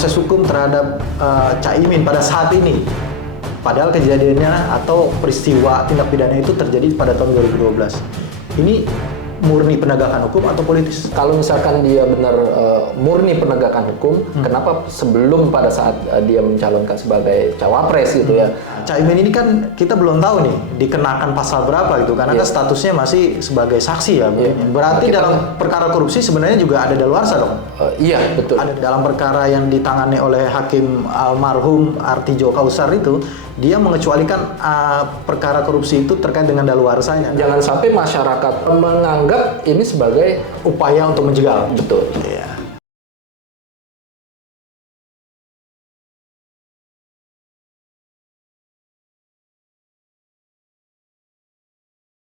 proses hukum terhadap Caimin pada saat ini. Padahal kejadiannya atau peristiwa tindak pidana itu terjadi pada tahun 2012. Ini murni penegakan hukum atau politis? Kalau misalkan dia benar murni penegakan hukum, kenapa sebelum pada saat dia mencalonkan sebagai cawapres gitu ya? Caimin ini kan kita belum tahu nih dikenakan pasal berapa gitu karena kan statusnya masih sebagai saksi ya. Berarti dalam perkara korupsi sebenarnya juga ada daluarsa dong? Iya, betul. Ada dalam perkara yang ditangani oleh Hakim almarhum Artijo Kausar itu, dia mengecualikan perkara korupsi itu terkait dengan daluarsanya. Jangan sampai masyarakat menganggap ini sebagai Upaya untuk menjegal. betul. Iya.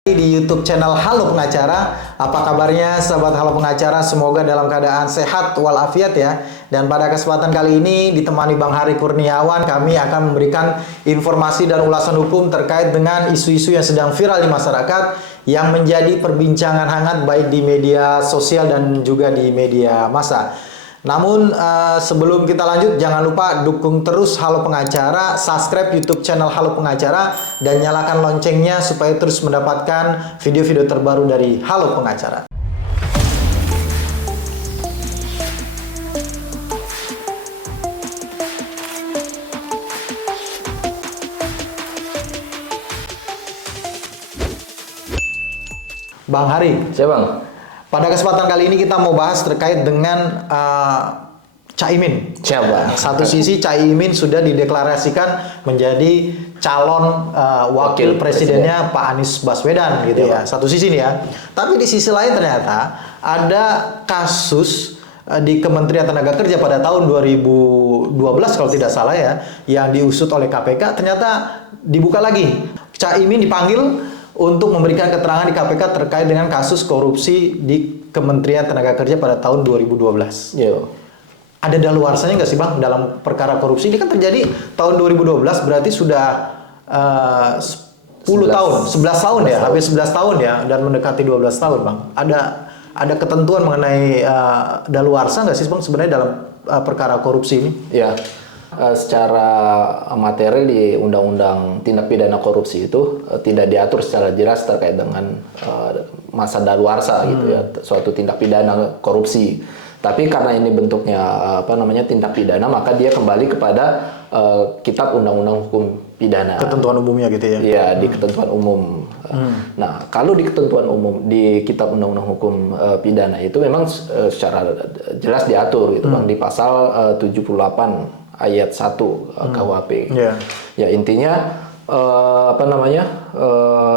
Di YouTube channel Halo Pengacara. Apa kabarnya sahabat Halo Pengacara? Semoga dalam keadaan sehat walafiat ya. Dan pada kesempatan kali ini ditemani Bang Hari Kurniawan, kami akan memberikan informasi dan ulasan hukum terkait dengan isu-isu yang sedang viral di masyarakat yang menjadi perbincangan hangat baik di media sosial dan juga di media massa. Namun sebelum kita lanjut, jangan lupa dukung terus Halo Pengacara, subscribe YouTube channel Halo Pengacara, dan nyalakan loncengnya supaya terus mendapatkan video-video terbaru dari Halo Pengacara. Bang Hari, Siapa, Bang? pada kesempatan kali ini kita mau bahas terkait dengan Caimin. Siapa? Satu sisi Caimin sudah dideklarasikan menjadi calon wakil presidennya Pak Anies Baswedan gitu ya. Satu sisi nih ya. Tapi di sisi lain ternyata ada kasus di Kementerian Tenaga Kerja pada tahun 2012 kalau tidak salah ya, yang diusut oleh KPK, ternyata dibuka lagi. Caimin dipanggil untuk memberikan keterangan di KPK terkait dengan kasus korupsi di Kementerian Tenaga Kerja pada tahun 2012. Yo. Ada daluarsanya nggak sih Bang dalam perkara korupsi? Ini kan terjadi tahun 2012, berarti sudah 10 tahun, 11 tahun ya, hampir 11 tahun ya, dan mendekati 12 tahun Bang. Ada ketentuan mengenai daluarsa nggak sih Bang sebenarnya dalam perkara korupsi ini? Ya. Secara materi di Undang-Undang Tindak Pidana Korupsi itu tidak diatur secara jelas terkait dengan masa daluarsa gitu ya, suatu tindak pidana korupsi. Tapi karena ini bentuknya tindak pidana, maka dia kembali kepada Kitab Undang-Undang Hukum Pidana. Ketentuan umumnya gitu ya? Iya, di ketentuan umum. Nah, kalau di ketentuan umum di Kitab Undang-Undang Hukum Pidana itu memang secara jelas diatur gitu Bang, di pasal 78 ayat 1 KUHP. Ya, intinya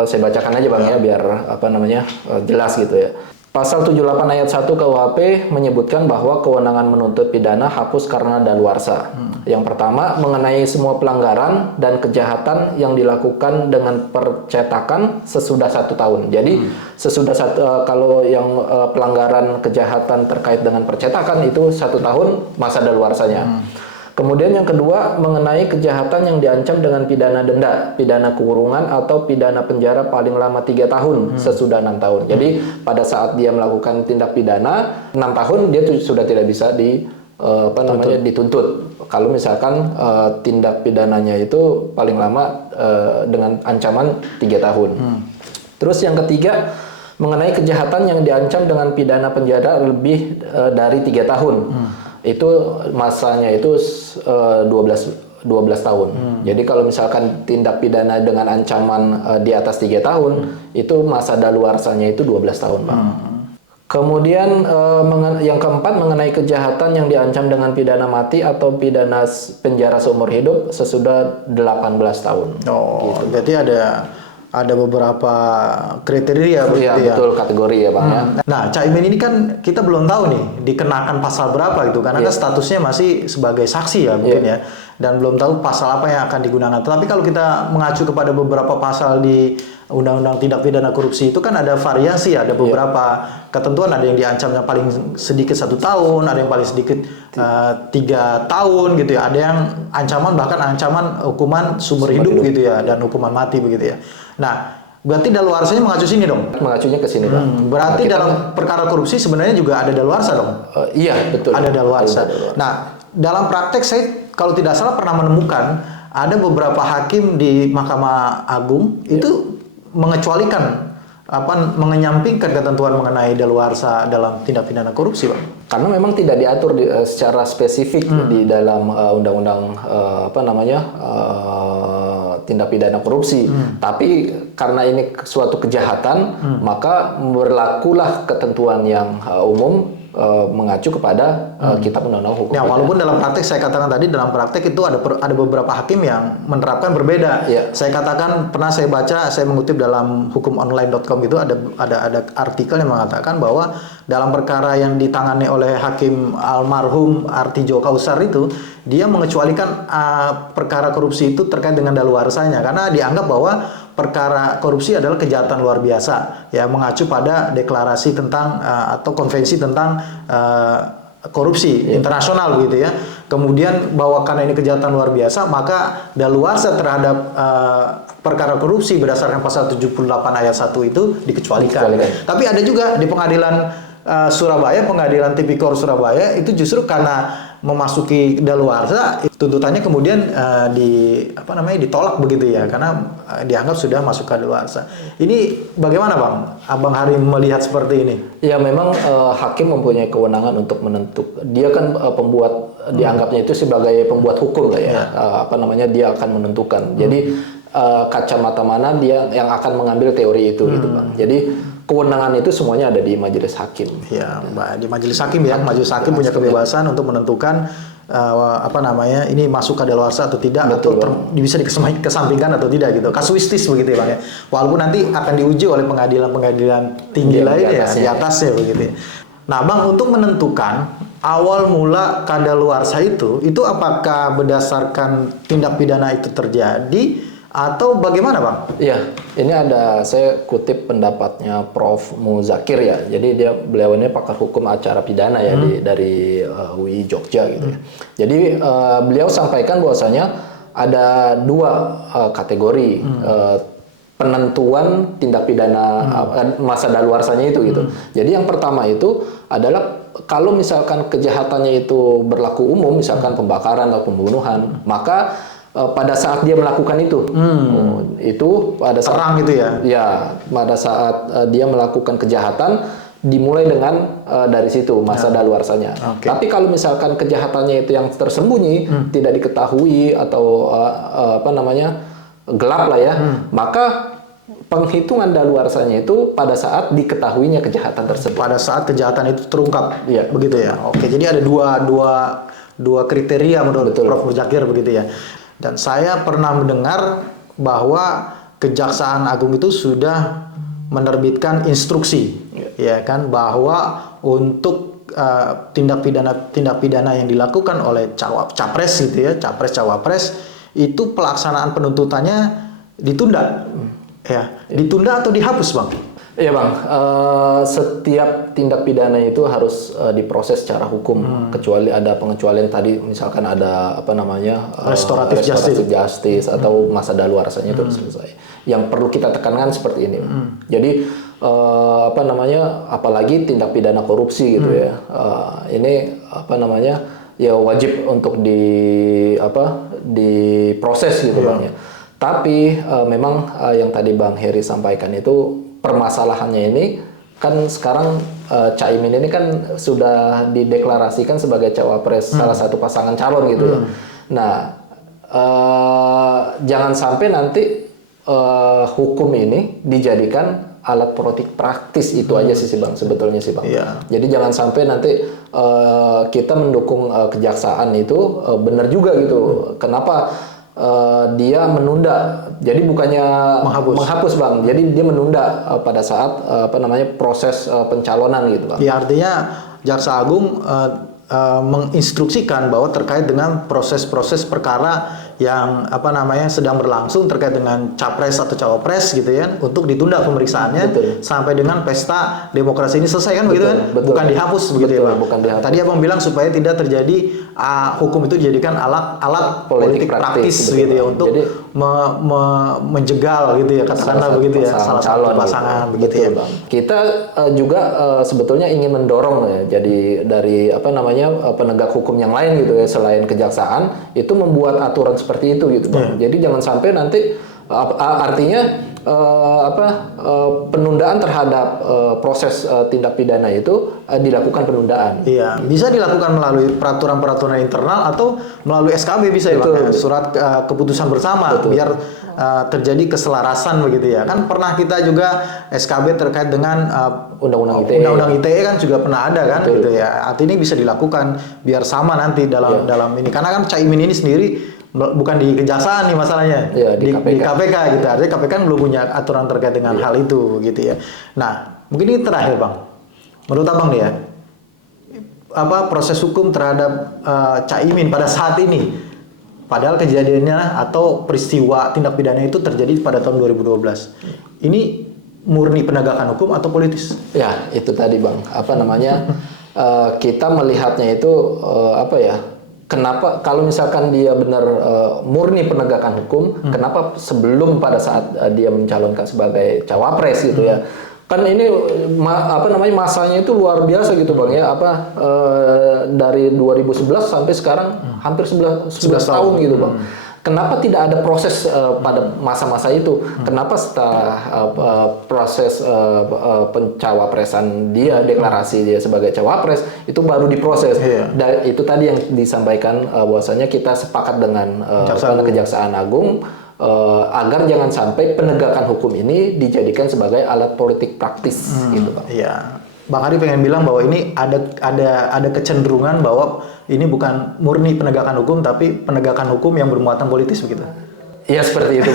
saya bacakan aja Bang ya biar jelas gitu ya. Pasal 78 ayat 1 KUHP menyebutkan bahwa kewenangan menuntut pidana hapus karena daluarsa. Yang pertama, mengenai semua pelanggaran dan kejahatan yang dilakukan dengan percetakan sesudah 1 tahun. Jadi kalau yang pelanggaran kejahatan terkait dengan percetakan itu 1 tahun masa daluarsanya. Kemudian yang kedua, mengenai kejahatan yang diancam dengan pidana denda, pidana kurungan atau pidana penjara paling lama 3 tahun sesudah 6 tahun. Jadi pada saat dia melakukan tindak pidana 6 tahun dia sudah tidak bisa dituntut. Kalau misalkan tindak pidananya itu paling lama dengan ancaman 3 tahun. Terus yang ketiga, mengenai kejahatan yang diancam dengan pidana penjara lebih dari 3 tahun. Itu masanya itu 12 tahun. Jadi kalau misalkan tindak pidana dengan ancaman di atas 3 tahun, itu masa daluarsanya itu 12 tahun, Pak. Kemudian yang keempat, mengenai kejahatan yang diancam dengan pidana mati atau pidana penjara seumur hidup sesudah 18 tahun. Oh, gitu. Berarti ada beberapa kriteria ya, betul, kategori ya Bang ya. Nah, Caimin ini kan kita belum tahu nih dikenakan pasal berapa gitu karena kan statusnya masih sebagai saksi ya mungkin ya, dan belum tahu pasal apa yang akan digunakan. Tapi kalau kita mengacu kepada beberapa pasal di Undang-Undang Tindak Pidana Korupsi itu kan ada variasi, ada beberapa ketentuan, ada yang diancamnya paling sedikit 1 tahun, ada yang paling sedikit 3 tahun gitu ya, ada yang ancaman bahkan ancaman hukuman seumur hidup gitu ya, dan hukuman mati begitu ya. Nah, berarti daluarsanya mengacu sini dong? Mengacunya ke sini, Bang. Berarti dalam perkara korupsi sebenarnya juga ada daluarsa dong? Iya, betul. Ada daluarsa. Nah, dalam praktek saya kalau tidak salah pernah menemukan ada beberapa hakim di Mahkamah Agung itu mengecualikan mengenyampingkan ketentuan mengenai daluarsa dalam tindak pidana korupsi, Bang. Karena memang tidak diatur secara spesifik di dalam undang-undang tindak pidana korupsi. Tapi karena ini suatu kejahatan, maka berlakulah ketentuan yang umum mengacu kepada kitab undang-undang hukum. Ya, walaupun dalam praktek saya katakan tadi dalam praktek itu ada beberapa hakim yang menerapkan berbeda. Ya. Saya katakan pernah saya baca, saya mengutip dalam hukumonline.com itu ada artikel yang mengatakan bahwa dalam perkara yang ditangani oleh hakim almarhum Artijo Kausar itu dia mengecualikan perkara korupsi itu terkait dengan daluarsanya karena dianggap bahwa perkara korupsi adalah kejahatan luar biasa, ya mengacu pada deklarasi tentang atau konvensi tentang korupsi internasional begitu ya. Kemudian bahwa karena ini kejahatan luar biasa, maka daluarsa terhadap perkara korupsi berdasarkan pasal 78 ayat 1 itu dikecualikan. Tapi ada juga di pengadilan Surabaya, pengadilan tipikor Surabaya itu justru karena memasuki daluarsa tuntutannya kemudian ditolak begitu ya karena dianggap sudah masuk ke daluarsa. Ini bagaimana, Bang? Abang Hari melihat seperti ini? Ya memang hakim mempunyai kewenangan untuk menentukan. Dia kan pembuat dianggapnya itu sebagai pembuat hukum lah ya. Dia akan menentukan. Jadi kacamata mana dia yang akan mengambil teori itu gitu, Bang. Jadi kewenangan itu semuanya ada di majelis hakim. Ya, di majelis hakim ya. Majelis hakim punya kebebasan untuk menentukan ini masuk ke daluarsa atau tidak. Betul, atau bisa dikesampingkan atau tidak gitu. Kasuistis begitu ya, Bang ya. Walaupun nanti akan diuji oleh pengadilan-pengadilan tinggi lainnya di atasnya begitu. Nah, Bang, untuk menentukan awal mula kadaluarsa itu apakah berdasarkan tindak pidana itu terjadi atau bagaimana, Bang? Iya, ini saya kutip pendapatnya Prof. Muzakir ya. Jadi beliau ini pakar hukum acara pidana ya dari UI Jogja gitu ya. Jadi beliau sampaikan bahwasanya ada dua kategori penentuan tindak pidana masa daluarsanya itu gitu. Jadi yang pertama itu adalah kalau misalkan kejahatannya itu berlaku umum, misalkan pembakaran atau pembunuhan, maka pada saat dia melakukan itu pada saat terang gitu ya. Ya, pada saat dia melakukan kejahatan dimulai dengan dari situ masa daluarsanya. Okay. Tapi kalau misalkan kejahatannya itu yang tersembunyi, tidak diketahui atau gelap lah ya, maka penghitungan daluarsanya itu pada saat diketahuinya kejahatan tersebut. Pada saat kejahatan itu terungkap, ya, begitu ya. Oke, jadi ada dua kriteria menurut Prof. Muzakir begitu ya. Dan saya pernah mendengar bahwa Kejaksaan Agung itu sudah menerbitkan instruksi, ya kan, bahwa untuk tindak pidana yang dilakukan oleh capres gitu ya, capres cawapres itu pelaksanaan penuntutannya ditunda, ditunda atau dihapus, Bang? Iya, Bang, setiap tindak pidana itu harus diproses secara hukum, kecuali ada pengecualian tadi, misalkan ada restoratif justice atau masa daluarsanya itu selesai. Yang perlu kita tekankan seperti ini. Jadi apalagi tindak pidana korupsi gitu ya, ini ya wajib untuk diproses gitu, Bang ya. Tapi memang yang tadi Bang Heri sampaikan itu permasalahannya ini kan sekarang Caimin ini kan sudah dideklarasikan sebagai cawapres salah satu pasangan calon gitu ya. Nah, jangan sampai nanti hukum ini dijadikan alat politik praktis itu aja sih Bang, sebetulnya sih Bang. Yeah. Jadi jangan sampai nanti kita mendukung kejaksaan itu benar juga gitu. Kenapa? Dia menunda, jadi bukannya menghapus Bang, jadi dia menunda pada saat proses pencalonan gitu Bang. Ya, artinya Jaksa Agung menginstruksikan bahwa terkait dengan proses-proses perkara yang sedang berlangsung terkait dengan capres atau cawapres gitu ya, untuk ditunda pemeriksaannya sampai dengan pesta demokrasi ini selesai kan, begitu kan? Bukan dihapus begitu ya, Bang. Bukan dihapus. Tadi Abang bilang supaya tidak terjadi hukum itu dijadikan alat politik praktis gitu ya, untuk menjegal gitu ya, katakanlah begitu ya, salah satu pasangan gitu. begitu. Betul, ya Bang. Kita juga sebetulnya ingin mendorong ya, jadi dari penegak hukum yang lain gitu ya, selain kejaksaan itu membuat aturan seperti itu gitu, Bang. Jadi jangan sampai nanti artinya penundaan terhadap proses tindak pidana itu dilakukan penundaan. Iya, bisa dilakukan melalui peraturan-peraturan internal atau melalui SKB bisa ya, Bang, surat keputusan bersama. Betul. Biar terjadi keselarasan begitu ya. Kan pernah kita juga SKB terkait dengan Undang-Undang ITE. Undang-Undang ITE kan juga pernah ada kan. Betul. Gitu ya. Artinya bisa dilakukan biar sama nanti dalam ini. Karena kan Caimin ini sendiri bukan di kejaksaan nih masalahnya, di KPK gitu. Artinya KPK kan belum punya aturan terkait dengan hal itu gitu ya. Nah, mungkin ini terakhir, Bang. Menurut Abang nih ya, proses hukum terhadap Caimin pada saat ini, padahal kejadiannya atau peristiwa tindak pidana itu terjadi pada tahun 2012. Ini murni penegakan hukum atau politis? Ya, itu tadi, Bang. Kita melihatnya itu kenapa kalau misalkan dia benar murni penegakan hukum, kenapa sebelum pada saat dia mencalonkan sebagai cawapres gitu ya? Kan ini masanya itu luar biasa gitu, Bang ya, dari 2011 sampai sekarang hampir 11 tahun gitu, Bang. Kenapa tidak ada proses pada masa-masa itu? Kenapa setelah proses pencawapresan dia, deklarasi dia sebagai cawapres, itu baru diproses? Dan itu tadi yang disampaikan bahwasanya kita sepakat dengan Kejaksaan Agung agar jangan sampai penegakan hukum ini dijadikan sebagai alat politik praktis, gitu, Bang. Iya. Bang Ari pengen bilang bahwa ini ada kecenderungan bahwa ini bukan murni penegakan hukum, tapi penegakan hukum yang bermuatan politis begitu. Iya, seperti itu.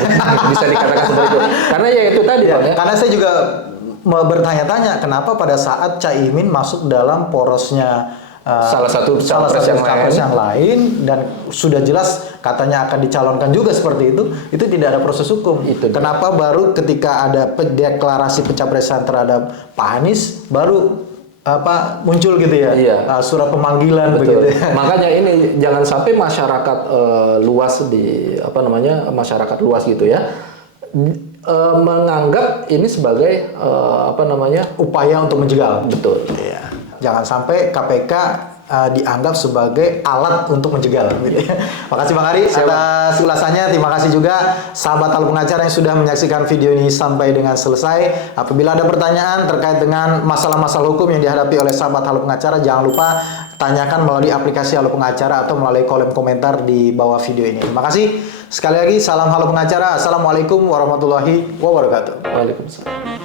Bisa dikatakan seperti itu. Karena ya itu tadi, Bang ya. Karena saya juga bertanya-tanya kenapa pada saat Caimin masuk dalam porosnya salah satu capres yang lain dan sudah jelas katanya akan dicalonkan juga seperti itu tidak ada proses hukum. Kenapa baru ketika ada deklarasi pencapresan terhadap Pak Anies baru muncul gitu ya? Surat pemanggilan. Betul. Begitu ya. Makanya ini jangan sampai masyarakat luas masyarakat luas gitu ya menganggap ini sebagai upaya untuk menjegal. Betul. Iya. Jangan sampai KPK dianggap sebagai alat untuk menjegal. Gitu. Makasih Bang Ari atas ulasannya. Terima kasih juga sahabat Halo Pengacara yang sudah menyaksikan video ini sampai dengan selesai. Apabila ada pertanyaan terkait dengan masalah-masalah hukum yang dihadapi oleh sahabat Halo Pengacara, jangan lupa tanyakan melalui aplikasi Halo Pengacara atau melalui kolom komentar di bawah video ini. Terima kasih. Sekali lagi, salam Halo Pengacara. Assalamualaikum warahmatullahi wabarakatuh. Waalaikumsalam.